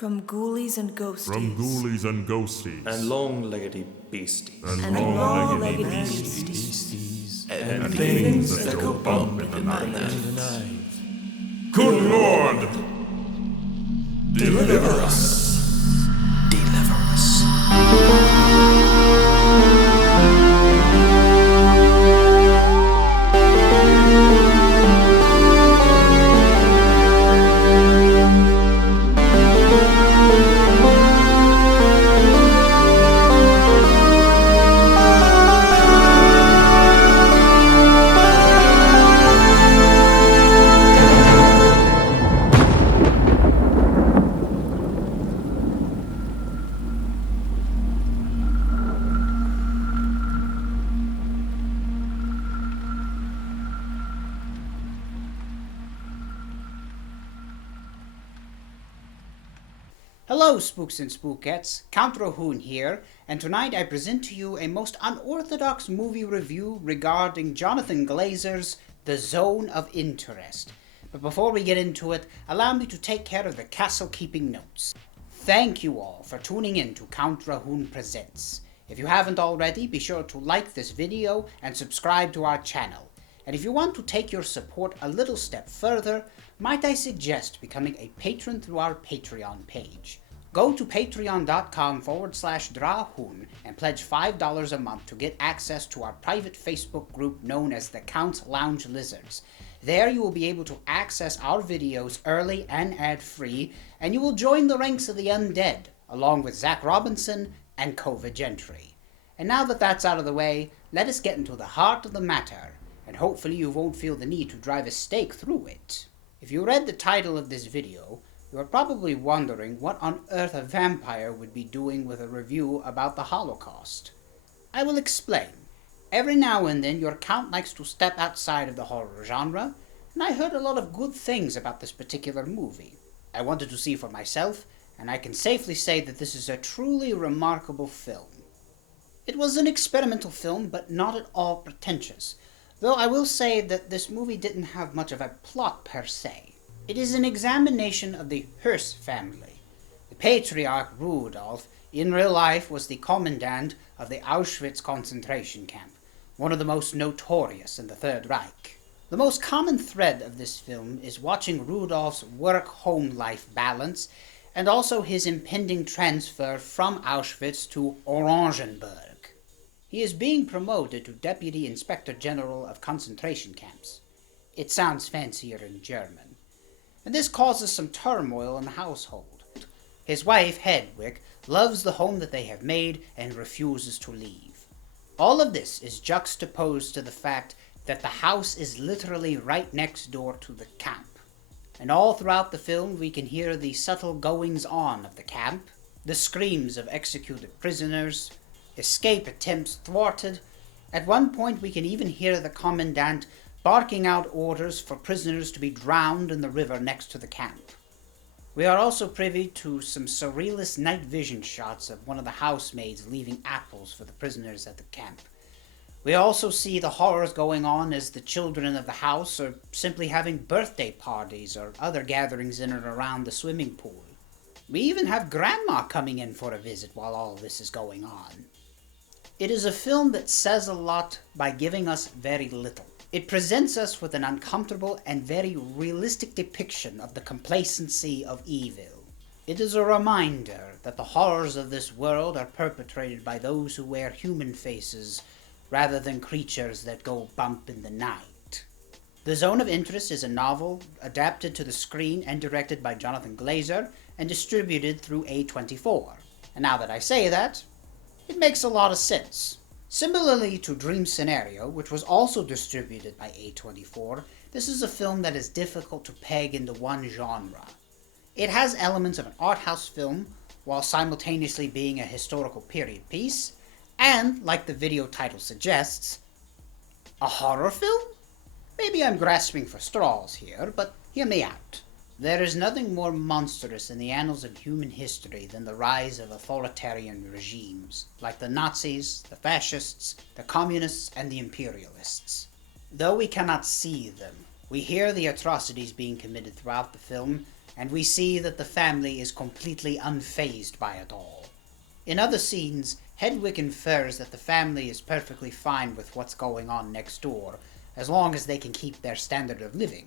From ghoulies and ghosties. From ghoulies and ghosties. And long-leggedy beasties. And long-leggedy beasties. And things that go bump in the night. Good Lord! Deliver us! Deliver us. Hello, spooks and spookettes, CountDrahoon here, and tonight I present to you a most unorthodox movie review regarding Jonathan Glazer's The Zone of Interest. But before we get into it, allow me to take care of the castle-keeping notes. Thank you all for tuning in to CountDrahoon Presents. If you haven't already, be sure to like this video and subscribe to our channel. And if you want to take your support a little step further, might I suggest becoming a patron through our Patreon page. Go to patreon.com/Drahoon and pledge $5 a month to get access to our private Facebook group known as the Count Lounge Lizards. There you will be able to access our videos early and ad-free, and you will join the ranks of the undead, along with Zach Robinson and Kova Gentry. And now that that's out of the way, let us get into the heart of the matter, and hopefully you won't feel the need to drive a stake through it. If you read the title of this video, you are probably wondering what on earth a vampire would be doing with a review about the Holocaust. I will explain. Every now and then your Count likes to step outside of the horror genre, and I heard a lot of good things about this particular movie. I wanted to see for myself, and I can safely say that this is a truly remarkable film. It was an experimental film, but not at all pretentious, though I will say that this movie didn't have much of a plot per se. It is an examination of the Hearst family. The patriarch Rudolf, in real life, was the commandant of the Auschwitz concentration camp, one of the most notorious in the Third Reich. The most common thread of this film is watching Rudolf's work-home life balance, and also his impending transfer from Auschwitz to Orangenburg. He is being promoted to Deputy Inspector General of concentration camps. It sounds fancier in German. And this causes some turmoil in the household. His wife, Hedwig, loves the home that they have made and refuses to leave. All of this is juxtaposed to the fact that the house is literally right next door to the camp. And all throughout the film we can hear the subtle goings-on of the camp, the screams of executed prisoners, escape attempts thwarted. At one point we can even hear the commandant barking out orders for prisoners to be drowned in the river next to the camp. We are also privy to some surrealist night vision shots of one of the housemaids leaving apples for the prisoners at the camp. We also see the horrors going on as the children of the house are simply having birthday parties or other gatherings in and around the swimming pool. We even have Grandma coming in for a visit while all this is going on. It is a film that says a lot by giving us very little. It presents us with an uncomfortable and very realistic depiction of the complacency of evil. It is a reminder that the horrors of this world are perpetrated by those who wear human faces rather than creatures that go bump in the night. The Zone of Interest is a novel adapted to the screen and directed by Jonathan Glazer and distributed through A24. And now that I say that, it makes a lot of sense. Similarly to Dream Scenario, which was also distributed by A24, this is a film that is difficult to peg into one genre. It has elements of an art house film, while simultaneously being a historical period piece, and, like the video title suggests, a horror film? Maybe I'm grasping for straws here, but hear me out. There is nothing more monstrous in the annals of human history than the rise of authoritarian regimes, like the Nazis, the fascists, the communists, and the imperialists. Though we cannot see them, we hear the atrocities being committed throughout the film, and we see that the family is completely unfazed by it all. In other scenes, Hedwig infers that the family is perfectly fine with what's going on next door, as long as they can keep their standard of living.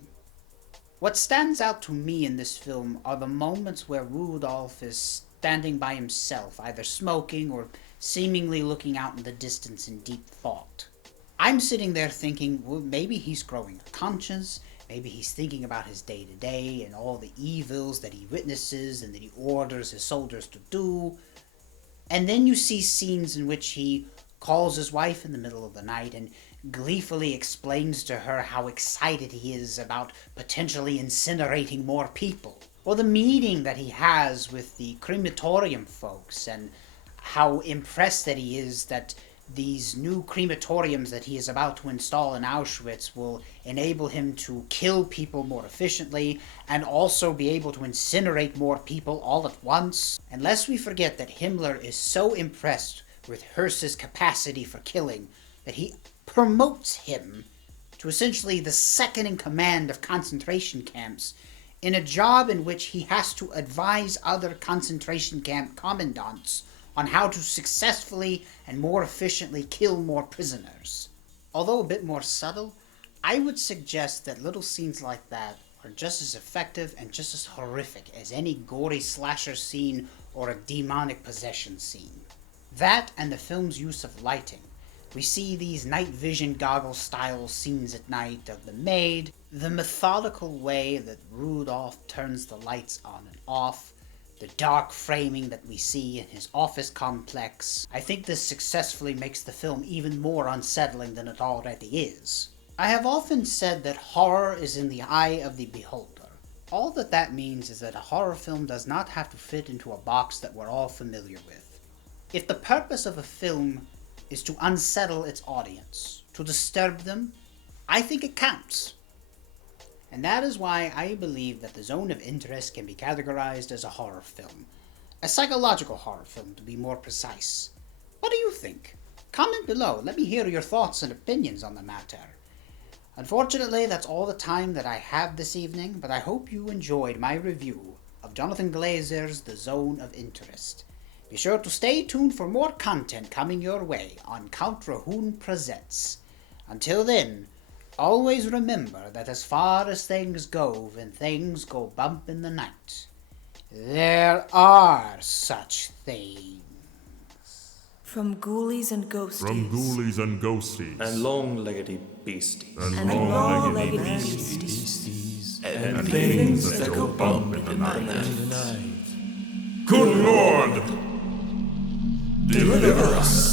What stands out to me in this film are the moments where Rudolph is standing by himself, either smoking or seemingly looking out in the distance in deep thought. I'm sitting there thinking, well, maybe he's growing a conscience, maybe he's thinking about his day-to-day and all the evils that he witnesses and that he orders his soldiers to do. And then you see scenes in which he calls his wife in the middle of the night and gleefully explains to her how excited he is about potentially incinerating more people. Or the meeting that he has with the crematorium folks and how impressed that he is that these new crematoriums that he is about to install in Auschwitz will enable him to kill people more efficiently and also be able to incinerate more people all at once. And lest we forget that Himmler is so impressed with Hearst's capacity for killing that he promotes him to essentially the second in command of concentration camps in a job in which he has to advise other concentration camp commandants on how to successfully and more efficiently kill more prisoners. Although a bit more subtle, I would suggest that little scenes like that are just as effective and just as horrific as any gory slasher scene or a demonic possession scene. That and the film's use of lighting. We see these night vision goggle style scenes at night of the maid, the methodical way that Rudolph turns the lights on and off, the dark framing that we see in his office complex. I think this successfully makes the film even more unsettling than it already is. I have often said that horror is in the eye of the beholder. All that means is that a horror film does not have to fit into a box that we're all familiar with. If the purpose of a film is to unsettle its audience, to disturb them, I think it counts. And that is why I believe that The Zone of Interest can be categorized as a horror film. A psychological horror film, to be more precise. What do you think? Comment below, let me hear your thoughts and opinions on the matter. Unfortunately, that's all the time that I have this evening, but I hope you enjoyed my review of Jonathan Glazer's The Zone of Interest. Be sure to stay tuned for more content coming your way on CountDrahoon Presents. Until then, always remember that as far as things go, when things go bump in the night, there are such things. From ghoulies and ghosties. From ghoulies and ghosties. And long-leggedy beasties. And long-legged beasties. And things that go bump in the night. Good Lord! Deliver us!